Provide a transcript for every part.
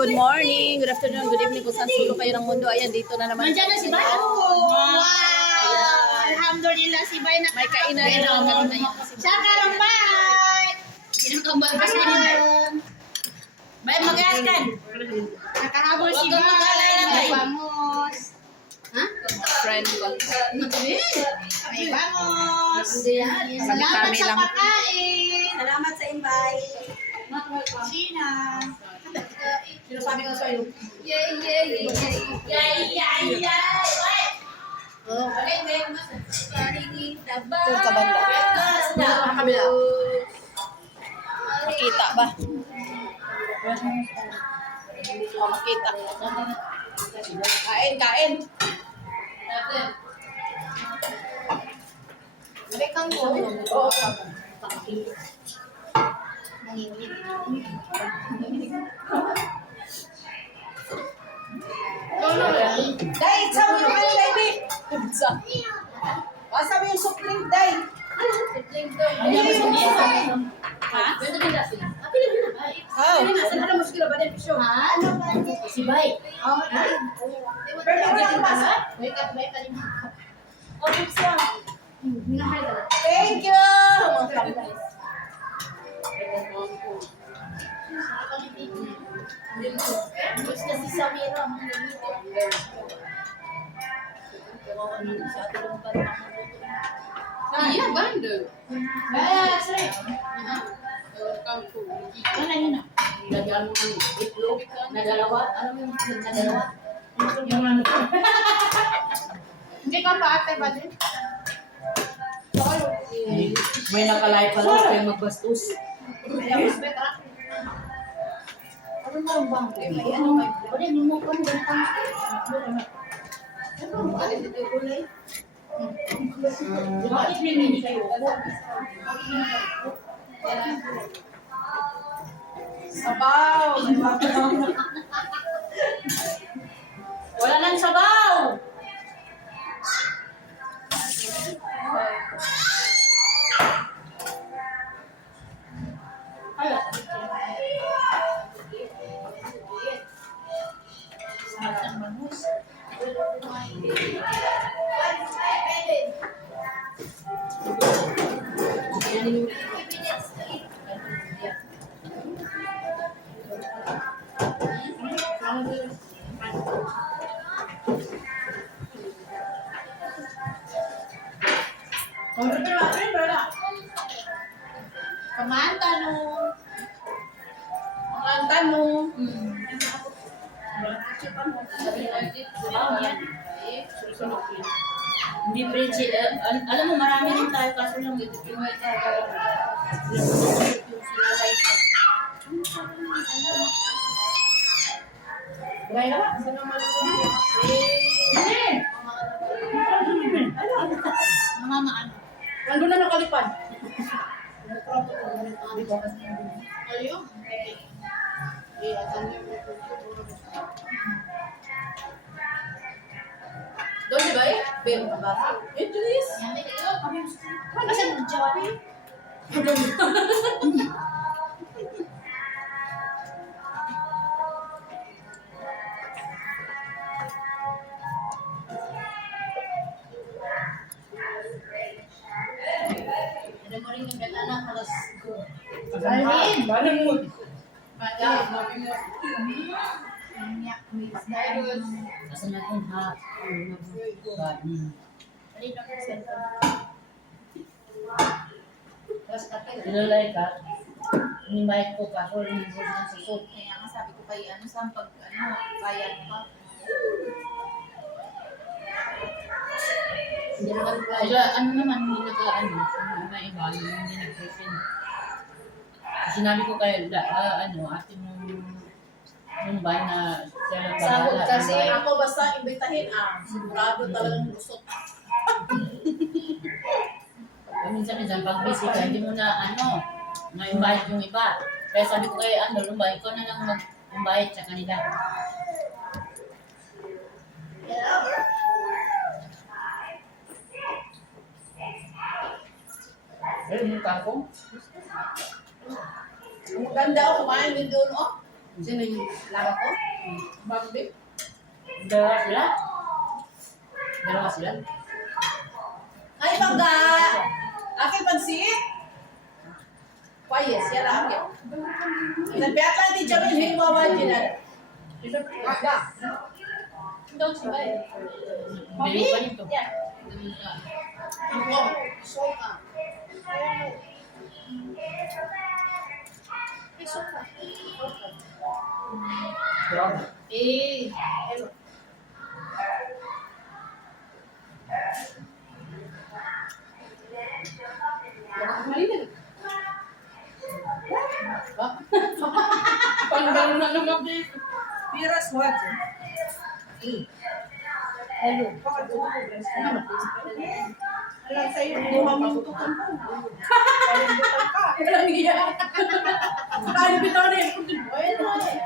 good morning, good afternoon, good evening kung saan sulo kayo ng mundo. Ayan, dito na naman. Nandiyan na si Bay. Wow! Alhamdulillah si Bay na. May kainan na naman kanina yung Sakarang Bay! Ginakambal pa siya. Bay, mag-askan. Nakahabol si Bay. Vamos. Ha? friend ko. May vamos. Kami Salamat sa lang. pagkain. Salamat sa invite. Sina. Sinasabi ko sa'yo. Yay, yay, yay. Yay, yay, yay. Oh, Kung kabanda. Kabila. Makita ba? Oh, makita. Kain, kain. Bekang ko. Oo. Day, sa mo yung ano, Day, Bi? Basa mo yung soup drink, Day. Ha? Oh. Ano mo sila ba din, Pisyo? Ha? Ano ba? Si Bay. Pero wala ba sa? Wake up, Bay. O, Pisyo. Minahal ka na. Thank you. Welcome, guys. Gusto na si Samira. Iya, banda. Ah, sorry. Ano yun na? Lagyan mo ng itlog na dalawa. Ano yung itlog na dalawa? Yung ano? Hindi ka pa ate ba din? May nakalay pala kayo magbastos. Ano ba ang bangko? May ano may Wala, hindi mo pa ganito. bakit hindi kayo? Sabaw! May mabaw. Wala nang sabaw! Kamanta no. Ang tanong. Hindi Bridge, alam mo marami rin tayo kaso lang dito kinuha tayo. Gaya na ba? Saan naman ako? Mama ano? Nandun na nakalipad. Ayun. Doon di ba eh? Pero ba? Ito is. Yan may kayo. Kasi nagjawa eh. Ada mo rin yung gana halos go. Alin? Bala mo. Kasi natin ha. Pinalay ka. Inimbite ko kaso rin mo sa susot. Kaya nga sabi ko kay ano sa pag ano bayan pa. Hindi naman Kaya ano naman, hindi naka-ano, na iba, yung hindi nag-present. sinabi ko kay ate nung bay na siya lang Sahod bahala, kasi yung bay. ako basta imbitahin sigurado talagang busog. Minsan pag busy ka, hindi mo na ma-invite yung iba. Kaya sabi ko kay lumbay ko na lang mag-invite sa kanila. Pero yung kangkong, Ang ganda kumain din doon, oh. Sino yung laro ko? Bambi? Dalawa sila? Dalawa sila? Ay, bangga! Aking pansit? Payes, yan lang yan. Nagbiyak lang di Jamil, hiwawa din na. Bangga. Don't you buy it? Dalawa pa nito. Ang soka. Dalawa. Eh, Parang gano'n na naman dito. Piras what? Hello. Alam sa'yo, buha mo yung tukang ko. Palimbutan ka. Walang iya. Kaya bitaw na yun. Bueno eh.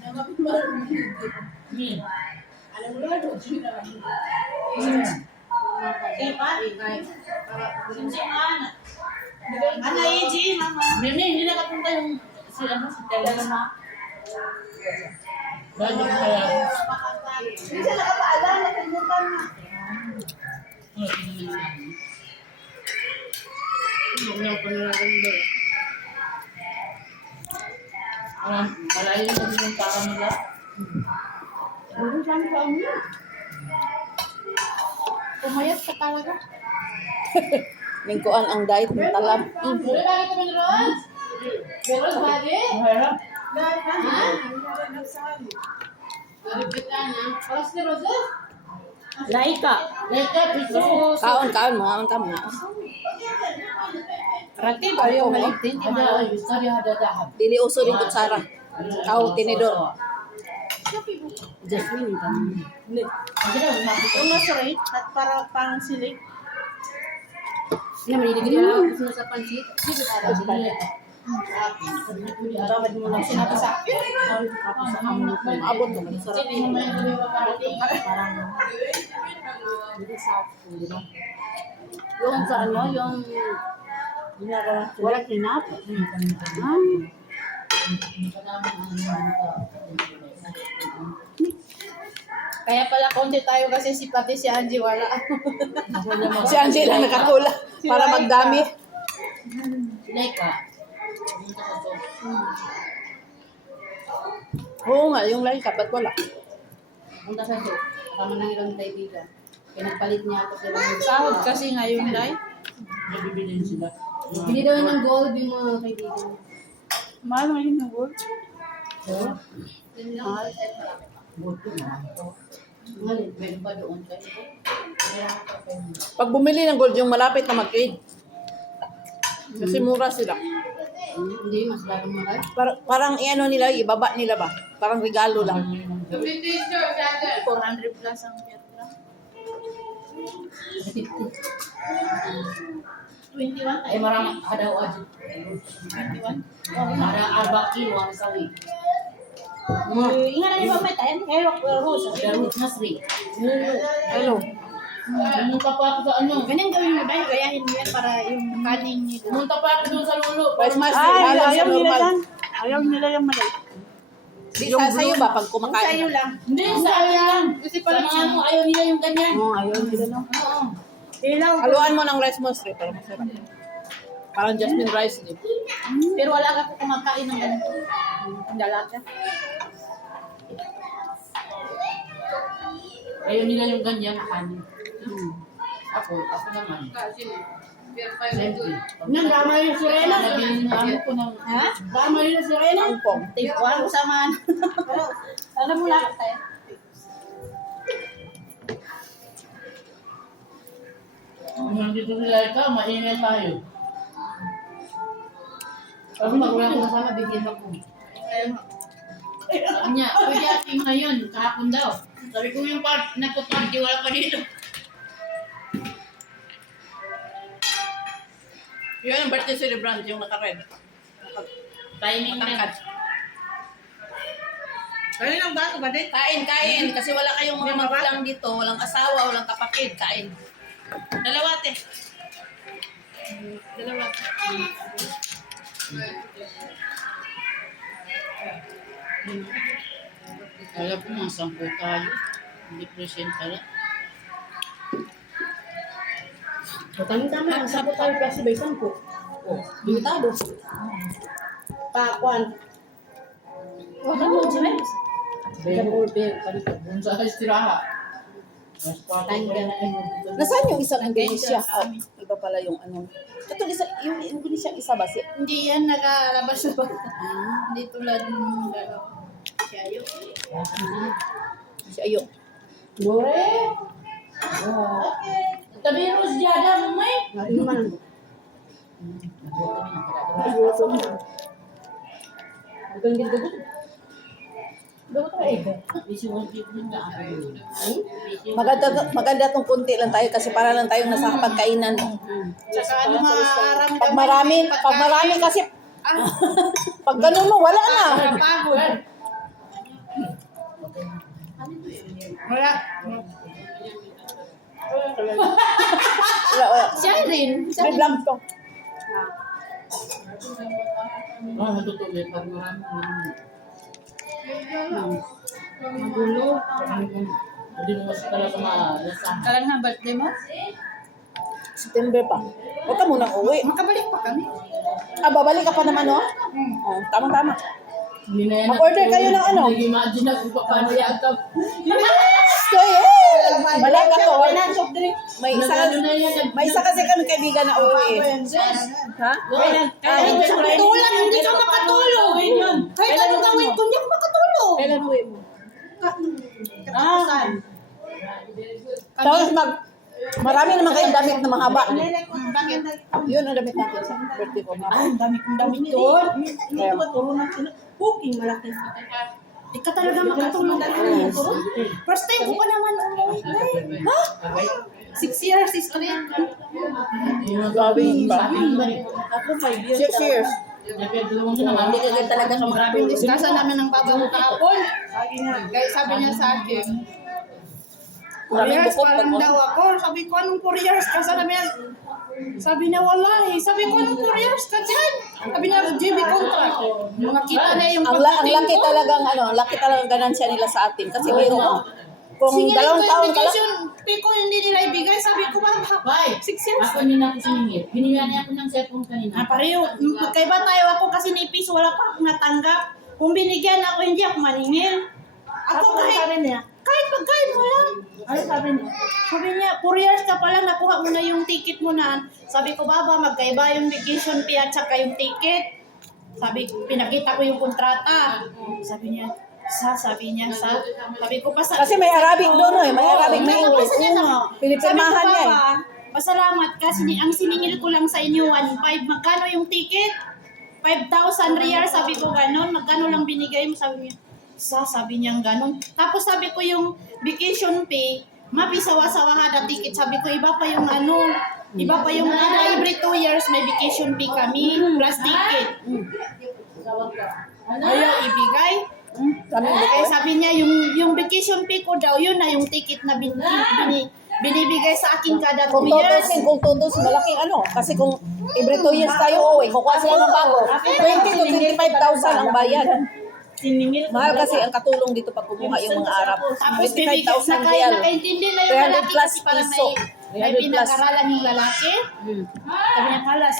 Namapit mo. Alam mo na, Doji na lang. Eh, pa? Ana, Eji, mama. Hindi nakapunta yung si Telma. Bago kaya. Hindi siya nakapaalam, nakalimutan na. Malayo na kasi yung paka nila. Pumayat ka talaga. Lingkuan ang diet ng talab. Wala lagi kami ni Rose. Rose, lagi? Mahirap. Naripit ka na. Rose ni Rose? Laika. Leka, piso. Kaon mo ka muna. Rati ba yung malitin? Ada, sorry, ada dahab. Dili uso rin kutsara. Kau tinidor. Jasmine ito. Ada dah masuk. Yung masarap at para pang silik. Naman, hindi mo sa pansit. Babad mo lang sinabi sa akin. Maabot naman. Sarap. Hindi mo yung Parang hindi sa di ba? Yung sa ano, yung ginagawa wala kinap. Kaya pala konti tayo kasi si pati si Angie wala. Si Angie lang nakakula para magdami. Leka. Oo nga, yung lain kapat wala. Punta sa ito. Kama ng ilang kaibigan. Pinagpalit niya ako sila. Sahod kasi ngayon, Day. Nabibilin sila. Hindi daw ng gold yung mga kaibigan. Mahal ngayon yung gold. Mahal. Buto na. Mahal. Meron pa doon kayo. Pag bumili ng gold, yung malapit na mag-trade. Kasi mura sila. Hindi, mas lalong mahal. Parang iano nila, ibaba nila ba? Parang regalo lang. 400 plus ang pera. 21 Ay marami ada wajib. 21. Ada arba kilo ang sawi. Ingat na ba may tayo? Hello, Rose. Ada Ruth Nasri. Hello. Pumunta pa ako sa ano. Ganyan gawin mo, Day. Gayahin mo yan para yung kanin nila. Pumunta pa ako doon sa lulo. Price match din. Halos sa normal. Ayaw nila yung mali. Di sa sayo ba pag Kung kumakain? sa'yo lang. Hindi, sa akin lang. Kasi Sa mga ano, ayaw nila yung ganyan. Oo, ayaw nila no. Oo. Ilaw. Haluan mo ng rice monster para masarap. Parang jasmine rice din. Pero wala ka kumakain ng ganito. Ang dalaga. Ayaw nila yung ganyan na kanin. Ako naman. Siyempre. Nang dama yung sirena. Nabili na ko ng... Ha? Dama yung sirena. Angpong. Walang usamaan. Alam mo lahat tayo. Kung nandito sila ikaw, maingay tayo. Pag magulang ko kasama, bigyan ako. Sabi niya, pwede ating ngayon, kahapon daw. Sabi ko yung nagpa-party, wala pa dito. Yun ang birthday celebrant, yung naka-red. Timing na. Kain lang ba ito ba din? Kain. Kasi wala kayong mga magulang dito. Walang asawa, walang kapatid. Kain. Dalawa, te. Dalawa. Kala po mga 10 tayo. Hindi present pala. Tama-tama lang. Sabi tayo kasi ba isang po? Limitado. Pakuan. Ano mo, Jimmy? Doon sa istiraha. Nasaan yung isang Indonesia? Oh, iba pala yung ano. Ito yung Indonesia isa ba? Hindi yan nakalabas sa Hindi tulad ng siya yun. Si Ayo. Bore! Tabi Rose Diada mo may. Ano man? Bukan gitu. Dapat ka eh. Busy won't give me the Maganda tong kunti lang tayo kasi para lang tayo nasa pagkainan. Saka ano maaram Pag marami kasi pag ganun mo wala na. pagod. Wala. Wala. Siya rin. May vlog to. Matutuli pag marami. Magulo. Hindi mo kasi talaga malasahan. Kailan na birthday mo? September pa. Huwag ka munang uwi. Makabalik pa kami. Babalik ka pa naman, no? Oh, tama-tama. Hindi na yan. Mag-order kayo ng ano? Nag-imagine ako pa paano yakap. So, balik ako. May isa kasi kami kaibigan na uwi. Ha? Tulad, hindi ka makatulog. Kahit anong gawin ko, hindi ako makatulog. Kailan uwi mo? Katapusan. Tapos marami naman kayong damit na mahaba. Bakit? Yun ang damit natin sa birthday ko. Ay, ang dami kong damit doon. Hindi ko ba turo ng cooking malaki. Di ka talaga makatulog. First time ko pa naman umuwi. Ha? 6 years straight. Gawin ba? Ako 5 years. 6 years. Hindi ka talaga Maraming diskasa namin ng baba ko kahapon. Lagi nga. Kaya sabi niya sa akin, 4 Maraming years bukod parang pa. daw ako. Sabi ko, anong 4 years ka? Sabi niya, wala eh. Sabi ko, anong 4 years ka dyan? Sabi niya, JB contract. Makita na yung Ang laki talagang laki talagang ganansya nila sa atin kasi biro mo. Kung Singilin dalawang ko yung taon ka lang, vacation pay ko hindi nila ibigay. Sabi ko, parang Bye. 6 years. Ako hindi na ako siningit. Binigyan niya ako ng cellphone kanina. Pareho, magkaiba tayo ako kasi nipis, wala pa akong natanggap. Kung binigyan ako, hindi ako maningil. Ako kahit pagkain mo lang. Ano sabi niya? Sabi niya, 4 years ka pa lang, nakuha mo na yung ticket mo na. Sabi ko, Baba, magkaiba yung vacation fee at saka yung ticket. Sabi, pinakita ko yung kontrata. Sabi niya, sabi ko pa sa... kasi may Arabic doon may Arabic, may English. Sabi ko, Pinipirmahan niya eh. Baba, pasalamat kasi ang siningil ko lang sa inyo, 1.5. Magkano yung ticket? 5,000 riyal. Sabi ko, ganon. Magkano lang binigay mo? Sabi niya, sabi niya ganon. Tapos sabi ko yung vacation pay, mabisawa-sawahan na ticket. Sabi ko, iba pa yung every 2 years may vacation pay kami, plus ticket. Ayaw ibigay. Kaya sabi niya, yung vacation pay ko daw, yun na yung ticket na binibigay sa akin kada 2 Kung years. tutusin, malaking kasi kung every 2 years tayo uwi, kukuha sila ng bago. 20 to 25,000 ang bayad. Siningil. Mahal kasi ang katulong dito pag kumuha yung mga Arab. Tapos bibigay, 25,000 real. nakaintindi na yung 300 lalaki plus kasi parang piso. may 300 plus. pinag-aralan yung lalaki. Sabi niya, kalas,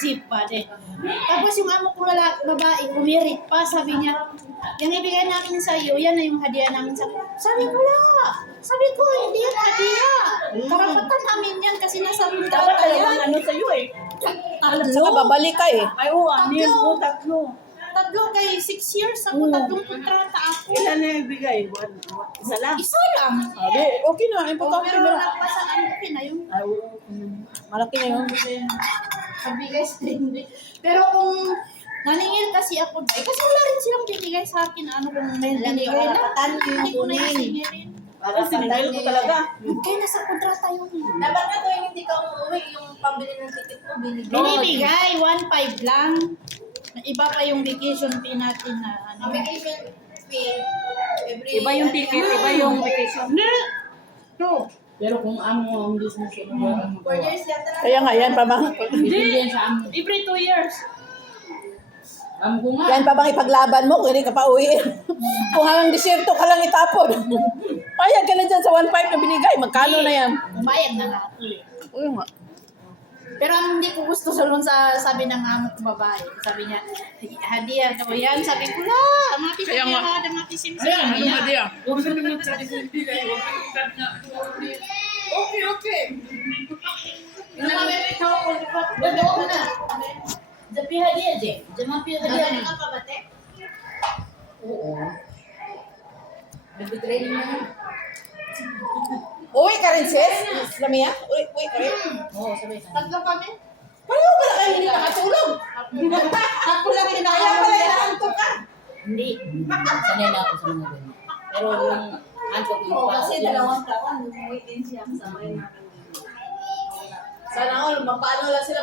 jeep pa din. Tapos yung amo kong babae, umirit pa, sabi niya, yung ibigay namin sa iyo, yan na yung hadiah namin sa Sabi ko, wala. Sabi ko, hindi yan hadiah. Karapatan namin yan kasi nasa Dapat kontrata talagang yan. ano sa'yo eh. Saka babalik ka eh. Ay, oo, amin po, tatlo. Tatlo kay 6 years ako, tatlong kontrata ako. Ilan na yung bigay? Isa lang. Isa lang. Sabi, okay na, importante Pero na. nagpasaan ko na yun. Ay, oo. Malaki na yun. Pabigay sa hindi. Pero kung naningil kasi ako, kasi wala rin silang binigay sa akin ano kung may binigay na. Hindi ko na isingilin. Para siningil ko talaga. Kaya nasa kontrata yung Dapat na tuwing hindi ka umuwi, yung pambili ng ticket mo, binibigay. binibigay, 1.5 lang. Iba pa yung vacation fee natin na Ang ano. vacation fee, every... Iba yung ticket, iba yung vacation. No. Pero kung ang business ko, ang 4 years yata na. Kaya nga yan, pamang. Hindi yan sa amin. Every 2 years. Amo ko nga. Yan pa bang ipaglaban mo kung hindi ka pa uwiin? Kung hanggang disyerto ka lang itapon. Payag ka na dyan sa 1.5 na binigay. Magkano na yan? Umayag na nga ako eh. Uy nga. Pero ang hindi ko gusto sa sabi ng amo ko babae. Sabi niya, hadiah daw yan. Sabi ko, la, mati Kaya siya, nga. ada mati simsim. Ayan, ano ba diya? Huwag ka naman sabi ko hindi kayo. Huwag ka naman na. Okay. Ganda ko na. Japi hadiah je. Jamapi hadiah ni. Ano ka ba, te? Oo. Nag-training na. Uwi ka rin, sis? Lamia? Uwi ka rin? Oo, sabay ka. Tatlo kami. Pareho pala kayo hindi nakatulog. Ako lang Kaya hinahanap pala niya. inaantok ka. Hindi. Sanay na ako sa mga ganyan. Pero yung antok ko Oo, yung kasi pa- 2 taon, umuwi din siya kasama yung namin. Sana all, magpaano lang sila,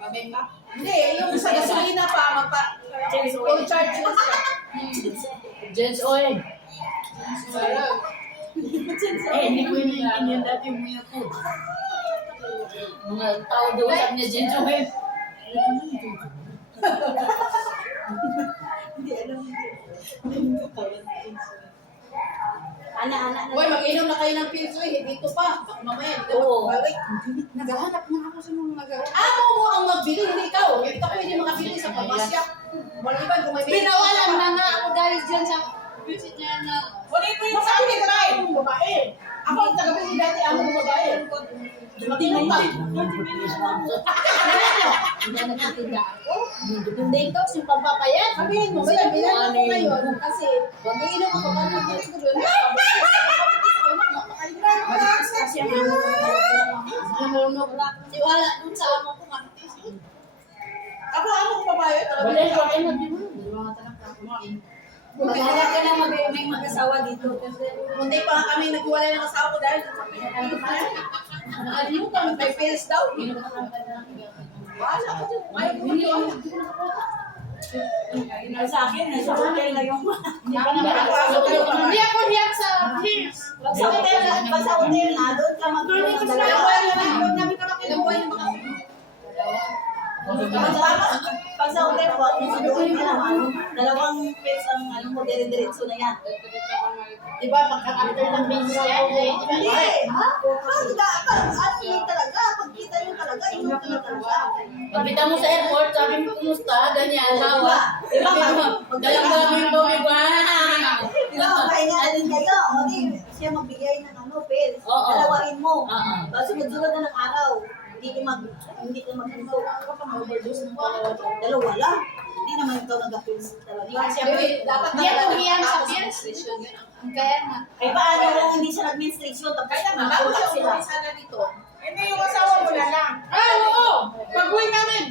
Mabemba? Hindi, yung sa gasolina pa, full charge lang sila. Gents oil. Hindi ko iniintindihan dati yung muya ko. Mga tao daw sabi niya gents oil. Hindi alam. Ana-ana na. Boy, mag-inom na kayo ng pills, eh. Dito pa. Baka mamaya, hindi ka Oo. makabalik. Naghahanap na ako sa mga nagawa. Ako mo ang magbili, hindi ikaw. Hindi ka pwede makabili sa pamasya. Maliban kung may Pinawalan na nga ako dahil dyan sa visit niya na Ulit mo yung sabi ka na yung babae. Ako ang tagabili dati, ako ng babae. Matinong ka. hindi na nagtitinda ako. Hindi ikaw yung pagpapayat. Sabihin mo, bilang bilang ako ngayon. Kasi, mag-iinom ako, paano hindi ko doon. Kasi ang amo ko nanonog na. Tiwala dun sa amo ko mantis. Ako, ako ang babae. Wala yung kain na din. Mga tanak na kumain. Maghanap ka na may mag-asawa dito. Hindi pa nga kami naghiwalay ng asawa ko dahil sa nakalimutan, may pills daw. Wala ko dyan. Sa akin, nasa hotel na yung... Hindi ako hiyak sa hills. Pag sa hotel na, doon ka mag-tulog ng dalawa. Pag sa hotel po, doon ka naman, 2 pesos ang ano mo, dire-diretso na yan. Diba, pagka-after ng business yan, eh, di ba? Hindi! Ha? Ano yun talaga? Pagkita yun talaga, yun talaga. Pagbita mo sa airport, sabi mo kumusta, ganyan, hawa. Diba? Dalang-dalang yung bawi ko, Diba, magpahinga din kayo. O di, siya magbigay ng pills. Oo. Dalawain mo. Oo. Sunod-sunod na ng araw. Hindi ka maghinto. Dalawa lang. Hindi naman ikaw nag-pills talaga. Dapat Hindi ako hiyak sa pills. Kaya nga. Ay paano kung hindi siya nag-menstruation? Tapos Kaya nga, bago siya sila. umuwi sana dito. Hindi yung asawa mo na lang. Oo! Pag-uwi namin.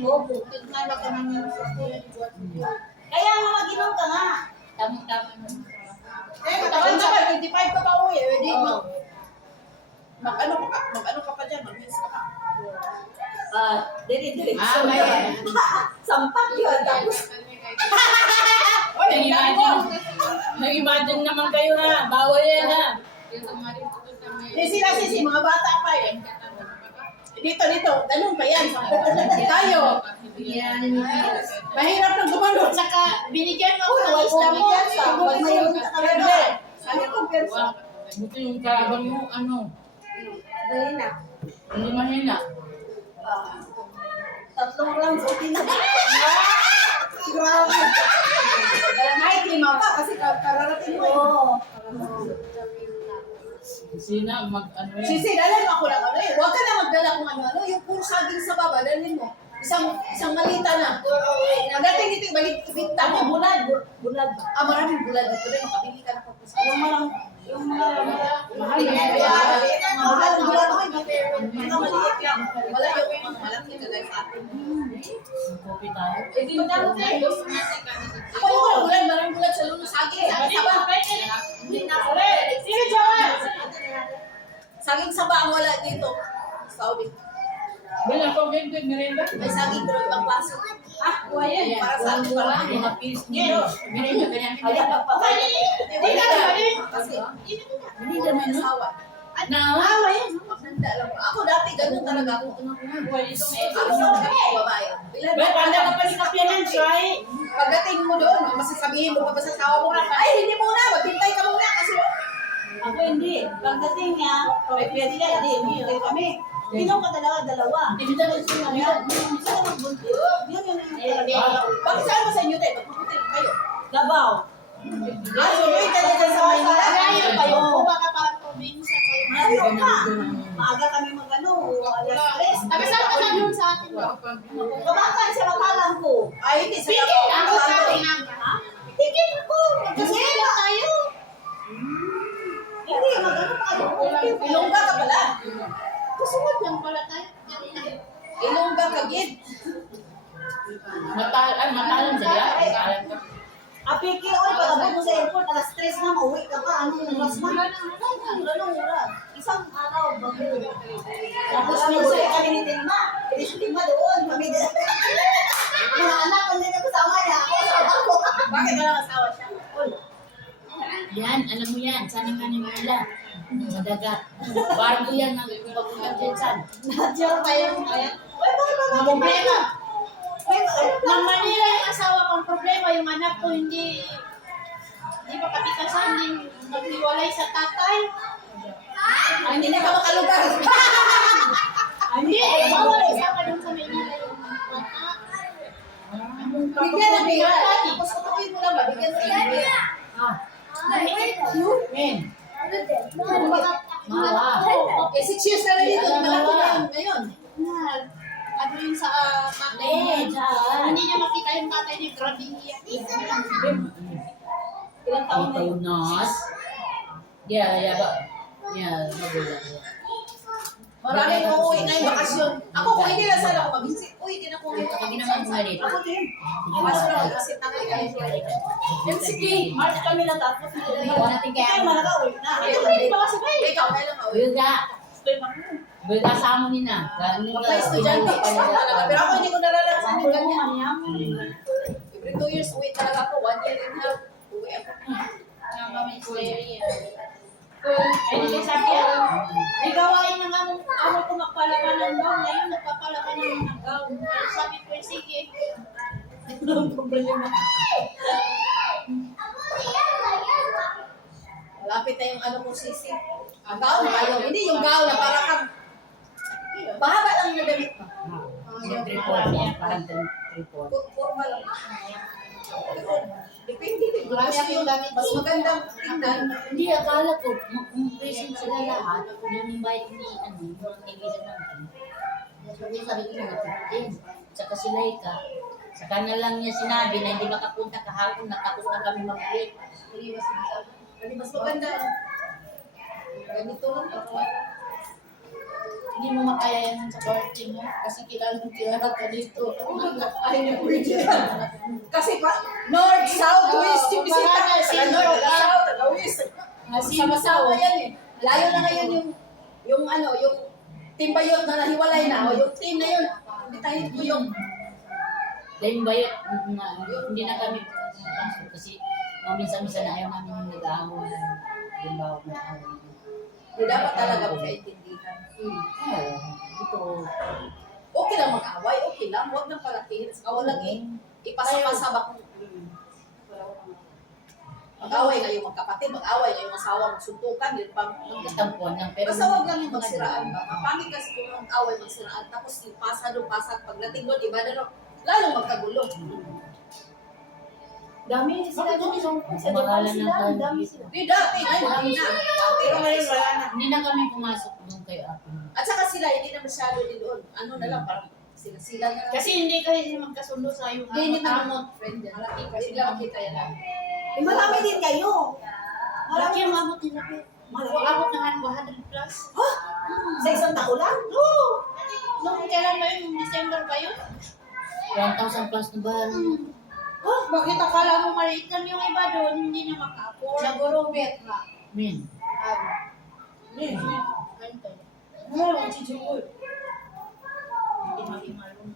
Kaya nga mag-inom ka nga. Tama-tama na. Eh, matagal naman, 25 ka pa uwi. Eh, di, mag-ano ka pa dyan, mag-miss ka pa. Dire-diretso. may... Sampak yun. Tapos, Nag-imagine naman kayo ha. Bawal yan ha. Sisi, mga bata pa eh. Dito, ganun pa yan. Tayo. Mahirap na gumano. Saka, binigyan mo ako ng wala isda mo mo. yan sa mayroon ka talaga. Ano kung perso? Buti yung karabang mo, ano, Dali na. hindi mahina. 3 rounds, okay na. Grabe. Kahit 5 pa kasi kararating mo eh. Oo. Sina, mag-ano yan. Sisi, dalhin mo ako lang ano eh. Huwag ka na magdala kung ano-ano. Yung puro saging sa baba, dalhin mo. Isang malita na. Pagdating dito, balik ibigta mo. Bulad. Bulad. Maraming bulad dito rin. Makabili ka na po. Yung mga Mahal na kaya. bulad ko, mga maliit lang. Wala yung mga malaki na guys atin. Kopi tayo. Hindi mo dapat eh. Ako yung walang bulad, maraming bulad sa luno. Saging, saging saba. Hindi na ako rin. Sige, Joel! Saging saba ang wala dito. Saudi. Wala ko, good, merenda. May saging pero ibang klase. Kuha yan. Para sa akin pala. Mga pills niyo. Merenda, ganyan. Kaya pagpapay. Hindi na naman. Kasi, Hindi naman, no? asawa. Na, Maghanda lang. Ako dati ganun talaga ako. Ako sa mga babae. Ilan Ba, panda ka pa ni Kapianan, try. pagdating mo doon, masasabihin mo pa ba sa asawa mo, ay, hindi muna, maghintay ka muna kasi Ako hindi. Pagdating niya, may pwede ka, hindi kami. Pinom ka talaga, dalawa. Hindi na rin sila yan. Isa na magbuntis. Yun yung bakit saan ba sa inyo tayo? Magpuputin kayo. Davao. So, wait, tayo dyan sa Manila. Malayo kayo. Baka parang probinsya kayo. Ayaw pa. Maaga kami mag-ano, alas 3. Taga saan ka na yun sa atin? Kabakan sa makalang ko. Ay, hindi. Sige, Ako sa atin. Ha? Tigil ko. Kasi lang tayo. Hindi, mag-ano pa kayo. Ilongga ka pala. Kasunod lang pala tayo. Ilongga ka, gid. Matalan sila. Matalan ka. Apikir, oy, pag-abot mo sa airport, alas 3 na, mauwi ka pa. Anong oras na? Anong oras? Isang araw, bago. Tapos minsan kami ni Tilma. Hindi si Tilma doon. Kami din. Mga anak, hindi na kasama niya. Ako, kasama ko. Bakit ka lang asawa siya? Yan, alam mo yan. Sana nga ni Manila. Sa dagat. Barko yan ng pagpunta dyan saan. Nadyar pa yung kaya. Uy, bakit ba natin Problema. Uy, Nang Manila yung asawa kong problema, yung anak ko hindi pa kapitasan, hindi naghiwalay sa tatay. Hindi na ka makalugar. Hindi, bawal isama dun sa Manila yung bata. Bigyan ng pera. Tapos kutuin mo lang ba? Bigyan mo ng pera. Men. Eh, 6 years ka na dito. Malaki na yun ngayon. Ano yun sa tatay Eh, niya? dyan. Hindi niya makita yung tatay niya, grabe iyak. Ilang taon na Ikaw yun? nas. Yeah, magulang. Maraming uuwi na yung bakasyon. Ako, kung hindi lang sana ako mag-visit. Uy, hindi na ako ngayon. Hindi naman umalit. Ako din. Mas lang mag-visit na kayo. Sige. March kami na tapos. Ikaw natin kaya. Kaya malaka-uwi na. Ikaw, kailan ka uwi? Wilga. Wilga sa amo nina. Mga estudyante, talaga. Pero ako hindi ko naranasan yung ganyan. Every 2 years, uwi talaga ako. 1 year and a half. Uwi ako. Mama hysteria. Ano yung sabi niya? May gawain ng amo ko magpalabanan daw. Ngayon nagpapalabanan ng gown. Sabi ko, sige. Ito ang problema. Malapit na yung ano ko sisi. Ang gown tayo. Hindi yung gown na para kang mahaba lang na damit mo. Parang tripod. Formal lang. Depende din. Mas magandang tingnan. Hindi, akala ko, mag-present sila lahat. Yung invite ni, yung kaibigan natin. Sabi ko, mga 15. Saka si Laika. Saka na lang niya sinabi na hindi makapunta kahapon, natapos na kami mag-break. Mas maganda. Ganito lang. Hindi mo makaya yan sa party mo. Kasi kilala ka dito. Ay, na-pwede yan. Kasi pa, north, south, west, yung bisita. Parang Taga north, taga south, taga west. Sama-sama yan eh. Layo na ngayon yung ano, yung team bayot na nahiwalay na, o yung team na yun. Hindi tayo po yung, Dahil bayot, hindi na kami pumasok kasi minsan-minsan na ayaw namin yung nag-aaway. Yung bawat nag-aaway. hindi dapat talaga magkaintindihan. Oo, ito. Okay lang mag-away, okay lang. Huwag nang palakihin. Saka walang ipasabak mo. Mag-away kayo magkapatid, mag-away kayo asawa, magsuntukan, yun pang Magkatampuan lang. Pero basta wag lang yung magsiraan ba? Pangit kasi kung mag-away, magsiraan, tapos yung pasado-pasad, pagdating doon, iba na rin, lalong magkagulo. Dami sila doon. Sa Kumakalan Japan sila. ng Ang dami sila. Di dati, ngayon, hindi na. Pero ngayon, wala na. Hindi na kami pumasok doon kay Apo. At saka sila, hindi na masyado din doon. Ano na lang, parang sila na lang. Kasi hindi kasi magkasundo sa yung Hindi amo. na mo friend yan. Hindi lang makita yan. Eh, marami din kayo. Malaki yung abot nila. Abot ng 100 plus. Sa isang taon lang? Oo! Nung kailan ba yun? Nung December ba yun? 1,000 plus na ba? Bakit akala mo maliit lang yung iba doon, hindi na maka-afford. Nagurumit na. Min. Hindi maging marunong.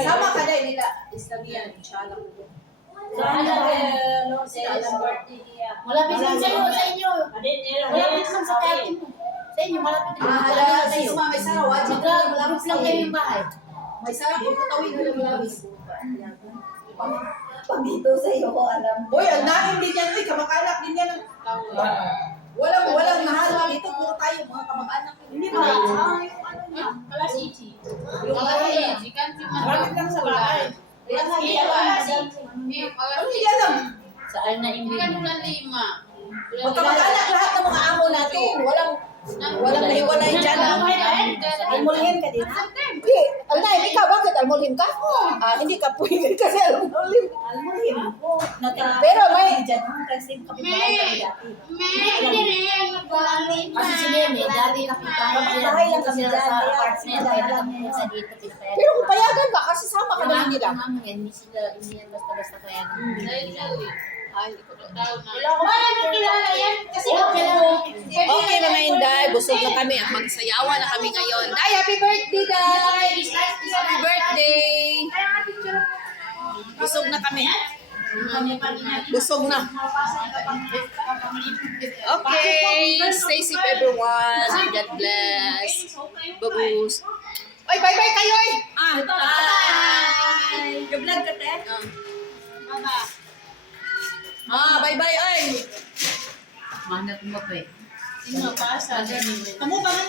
Sama ka na nila. Islamiyan, inshallah. Malapit lang sa'yo, sa inyo. Malapit lang sa atin mo. Sa Tayo, malapit na. Mahala, sis, ma, may saraw. Mag-group lang kayo yung bahay. May sarap yung putawin ko ng labis. Pag dito sa iyo ko alam. Hoy, ang dami din yan. Uy, kamag-anak din yan. Walang nahalo dito. Puro tayo, mga kamag-anak. Hindi ba? Yung ano niya. Wala si Ichi. Yung ano niya. Maraming lang sa bahay. Kaya nga, hindi alam. Ano hindi alam? Saan na yung Magkamag-anak lahat ng mga amo natin. Walang nahiwalay dyan. Almulhin ka din, ha? Hindi. Alnay, ikaw bakit almulhim ka? Hindi ka pwede kasi almulhim. Almulhin ko. Pero may- Diyan, kasi kapitbahay kami dati. Kasi si Nene, dati kapitbahay Kapitbahay lang kami sila dyan, sa kaya apartment, sila kaya lang nakapunta dito. pinapayagan Pero kung nila. payagan ka, kasi sama ka naman nila. Yung amo yan, hindi yan basta-basta payagan nila. Wala nang kilala yan. Kasi Okay mga Inday, busog na kami at magsayawa na kami ngayon. Day, happy birthday, Day! Happy birthday! Busog na kami. Busog na. Okay, stay safe everyone. God bless. Babus. Oy, bye-bye kayo eh! Bye! Vlog ka, te? Bye-bye ay! Manat mo pa eh. Sino pa sa? Kamu ba man